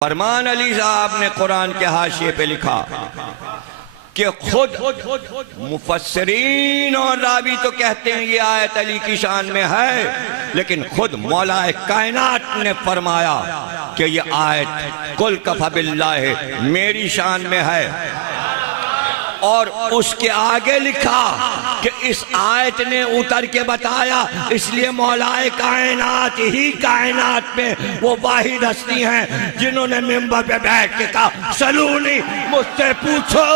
फरमान अली साहब ने कुरान के हाशिए पे लिखा कि खुद मुफस्सिरीन और रावी तो कहते हैं ये आयत अली की शान में है, लेकिन खुद मौलाए कायनात ने फरमाया कि ये आयत कुल कफा बिल्लाह मेरी शान में है। और उसके आगे लिखा कि इस आयत ने उतर के बताया, इसलिए मौलाए कायनात ही कायनात में वो वाहिद हस्ती हैं जिन्होंने मिंबर पे बैठ के कहा सलूनी मुझसे पूछो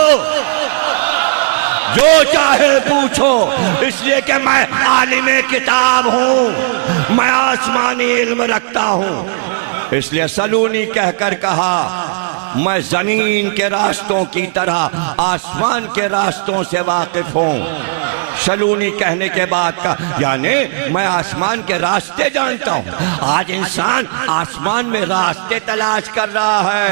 जो चाहे पूछो, इसलिए कि मैं आलिमे किताब हूं, मैं आसमानी इल्म रखता हूं। इसलिए सलूनी कहकर कहा मैं जमीन के रास्तों की तरह आसमान के रास्तों से वाकिफ हूं। सलूनी कहने के बाद का यानी मैं आसमान के रास्ते जानता हूं। आज इंसान आसमान में रास्ते तलाश कर रहा है,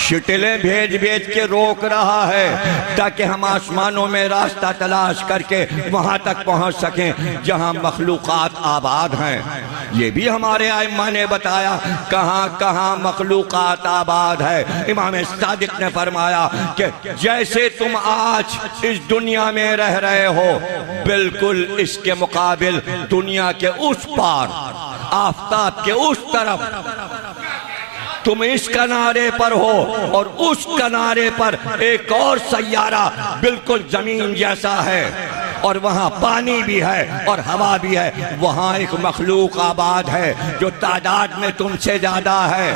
शिटलें भेज भेज के रोक रहा है ताकि हम आसमानों में रास्ता तलाश करके वहां तक पहुंच सकें जहां मखलूकात आबाद हैं। ये भी हमारे आइम्मा ने बताया कहां कहां मखलूकात आबाद है। इमाम सादिक ने फरमाया कि जैसे तुम आज इस दुनिया में रह रहे हो, बिल्कुल इसके मुकाबिल दुनिया के उस पार आफताब के उस तरफ तुम इस किनारे पर हो और उस किनारे पर एक और सैयारा बिल्कुल जमीन जैसा है और वहां पानी भी है और हवा भी है। वहां एक मखलूक आबाद है जो तादाद में तुमसे ज्यादा है,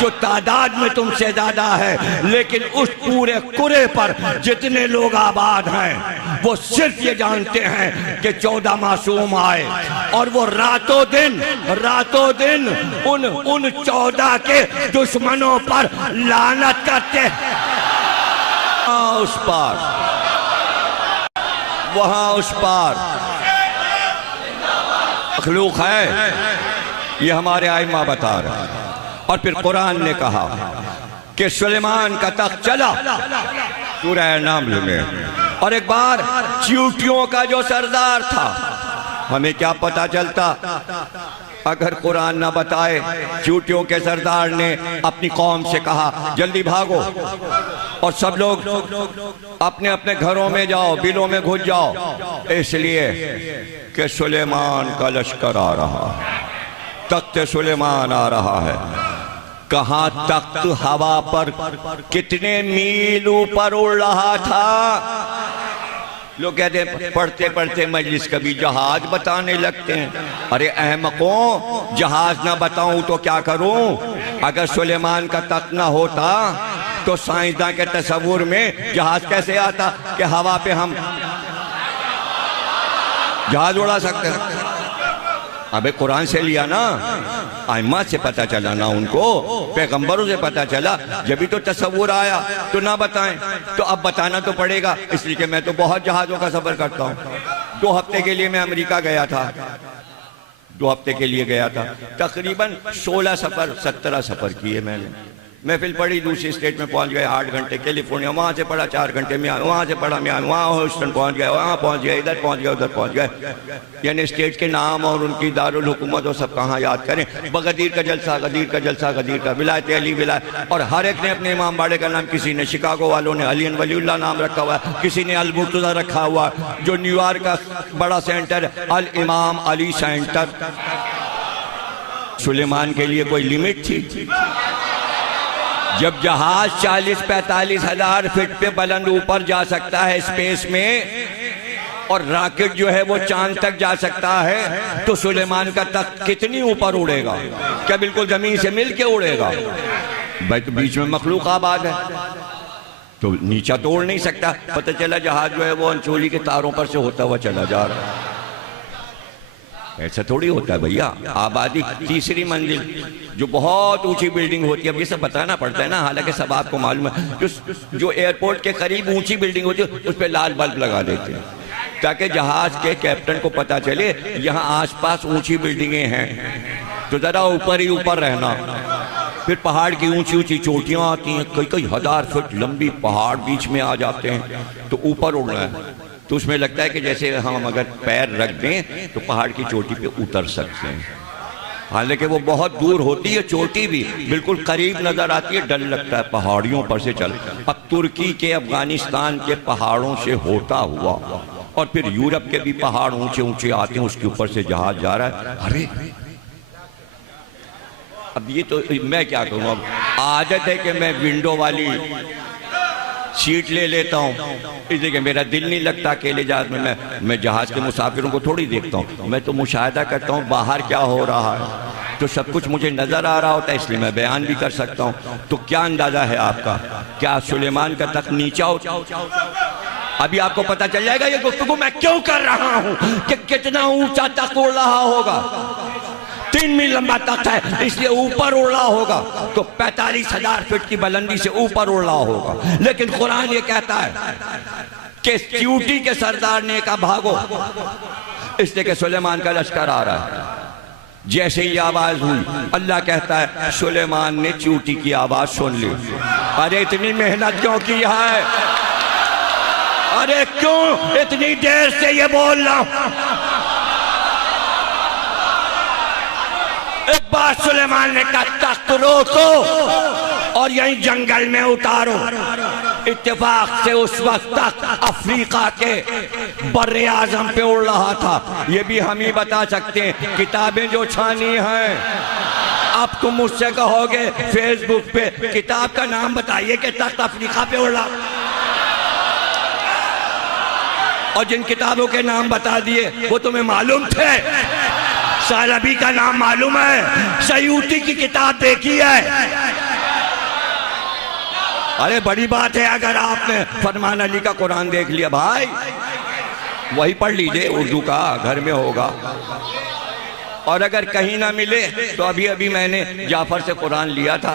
जो तादाद में तुमसे ज्यादा है, लेकिन उस पूरे कुरे पर जितने लोग आबाद हैं वो सिर्फ ये जानते हैं कि 14 मासूम आए और वो रातों दिन उन 14 के दुश्मनों पर लानत करते। उस पार वहां उस पार मखलूक है, ये हमारे आइम्मा बता रहे हैं। और फिर कुरान ने कहा कि सुलेमान का तख्त चला सूरह नामल में, और एक बार चींटियों का जो सरदार था, हमें क्या पता चलता अगर कुरान ना बताए। चींटियों के सरदार ने अपनी कौम से कहा जल्दी भागो और सब लोग अपने अपने घरों में जाओ, बिलों में घुस जाओ, इसलिए कि सुलेमान का लश्कर आ रहा है, तख्त सुलेमान आ रहा है। कहां तख्त हवा पर कितने मील ऊपर उड़ रहा था। लोग कहते पढ़ते पढ़ते मजलिस कभी जहाज बताने लगते हैं। अरे अहमकों, जहाज ना बताऊं तो क्या करूं? अगर सुलेमान का तख्त ना होता तो साइंसदान के तस्वुर में जहाज कैसे आता कि हवा पे हम जहाज उड़ा सकते हैं? अबे कुरान से लिया ना, आइम्मा से पता चला ना, उनको पैगंबरों से पता चला, जब भी तो तस्वुर आया तो ना बताएं, तो अब बताना तो पड़ेगा। इसलिए कि मैं तो बहुत जहाज़ों का सफ़र करता हूँ। 2 हफ्ते के लिए मैं अमेरिका गया था, 2 हफ्ते के लिए गया था, तकरीबन 16 सफ़र 17 सफ़र किए मैंने। महफिल पढ़ी, दूसरी स्टेट में पहुंच गए 8 घंटे, कैलिफोर्निया, वहाँ से पढ़ा 4 घंटे में, वहाँ से पढ़ा मैं, वहाँ ह्यूस्टन पहुंच गए, वहाँ पहुंच गए, इधर पहुंच गए, उधर पहुंच गए। यानी स्टेट के नाम और उनकी दारुल हुकूमत और सब कहाँ याद करें। बगदीर का जलसा, गदीर का जलसा, गदीर का, विलायत अली विलायत, और हर एक ने अपने इमाम बाड़े का नाम, किसी ने शिकागो वालों ने अली वलीउल्लाह नाम रखा हुआ है, किसी ने अल मुर्तज़ा रखा हुआ, जो न्यूयॉर्क का बड़ा सेंटर अल इमाम अली सेंटर। सुलेमान के लिए कोई लिमिट थी? जब जहाज 40-45 हजार फीट पे बुलंद ऊपर जा सकता है स्पेस में, और रॉकेट जो है वो चांद तक जा सकता है, तो सुलेमान का तख्त कितनी ऊपर उड़ेगा? क्या बिल्कुल जमीन से मिल के उड़ेगा? भाई तो बीच में मखलूक आबाद है, तो नीचा तो उड़ नहीं सकता। पता चला जहाज जो है वो अंचोली के तारों पर से होता हुआ चला जा रहा है। ऐसा थोड़ी होता है भैया। आबादी 3री मंजिल जो बहुत ऊंची बिल्डिंग होती है, अब ये सब बताना पड़ता है ना, हालांकि सब आपको मालूम है। जो एयरपोर्ट के करीब ऊंची बिल्डिंग होती है उस पर लाल बल्ब लगा देते हैं ताकि जहाज के कैप्टन को पता चले यहाँ आसपास ऊंची बिल्डिंगें हैं, तो जरा ऊपर ही ऊपर रहना। फिर पहाड़ की ऊंची ऊंची चोटियां आती हैं, कई कई हजार फुट लंबी पहाड़ बीच में आ जाते हैं, तो ऊपर उड़ना है। तो उसमें लगता है कि जैसे हम अगर पैर रख दें तो पहाड़ की चोटी पे उतर सकते हैं। हालांकि वो बहुत दूर होती है, चोटी भी बिल्कुल करीब नजर आती है, डर लगता है पहाड़ियों पर से चल। अब तुर्की के, अफगानिस्तान के पहाड़ों से होता हुआ और फिर यूरोप के भी पहाड़ ऊंचे ऊंचे आते हैं, उसके ऊपर से जहाज जा रहा है। अरे अब ये तो मैं क्या करूँ, अब आदत है कि मैं विंडो वाली सीट ले लेता हूँ, इसलिए कि मेरा दिल नहीं लगता अकेले जहाज में। मैं जहाज के मुसाफिरों को थोड़ी देखता हूँ, मैं तो मुशाहिदा करता हूँ बाहर क्या हो रहा है, तो सब कुछ मुझे नजर आ रहा होता है, इसलिए मैं बयान भी कर सकता हूँ। तो क्या अंदाजा है आपका, क्या सुलेमान का तख्त नीचा हो? अभी आपको पता चल जाएगा ये गुफ्तगू मैं क्यों कर रहा हूँ, कि कितना ऊंचा तख्त उड़ रहा होगा। 3 मील लंबा तख्त है, इसलिए ऊपर उड़ रहा होगा, तो 45,000 फीट की बुलंदी से ऊपर उड़ रहा होगा। लेकिन कुरान ये कहता है कि चींटी के सरदार ने कहा भागो, इसलिए कि सुलेमान का लश्कर आ रहा है। जैसे ही आवाज हुई, अल्लाह कहता है सुलेमान ने चींटी की आवाज सुन ली। अरे इतनी मेहनत क्यों की है, अरे क्यों इतनी देर से ये बोल रहा हूं। एक बार सुलेमान ने कहा तख्त रोको और यहीं जंगल में उतारो। इत्तेफाक से उस वक्त तक अफ्रीका के बर्रे आजम पे उड़ रहा था। ये भी हम ही बता सकते हैं, किताबें जो छानी हैं। अब तुम मुझसे कहोगे फेसबुक पे किताब का नाम बताइए कि तख्त अफ्रीका पे उड़ रहा, और जिन किताबों के नाम बता दिए वो तुम्हें मालूम थे। सालबी का नाम मालूम है, सयूती की किताब देखी है। अरे बड़ी बात है अगर आपने फरमान अली का कुरान देख लिया, भाई वही पढ़ लीजिए, उर्दू का घर में होगा। और अगर कहीं ना मिले तो अभी अभी मैंने जाफर से कुरान लिया था,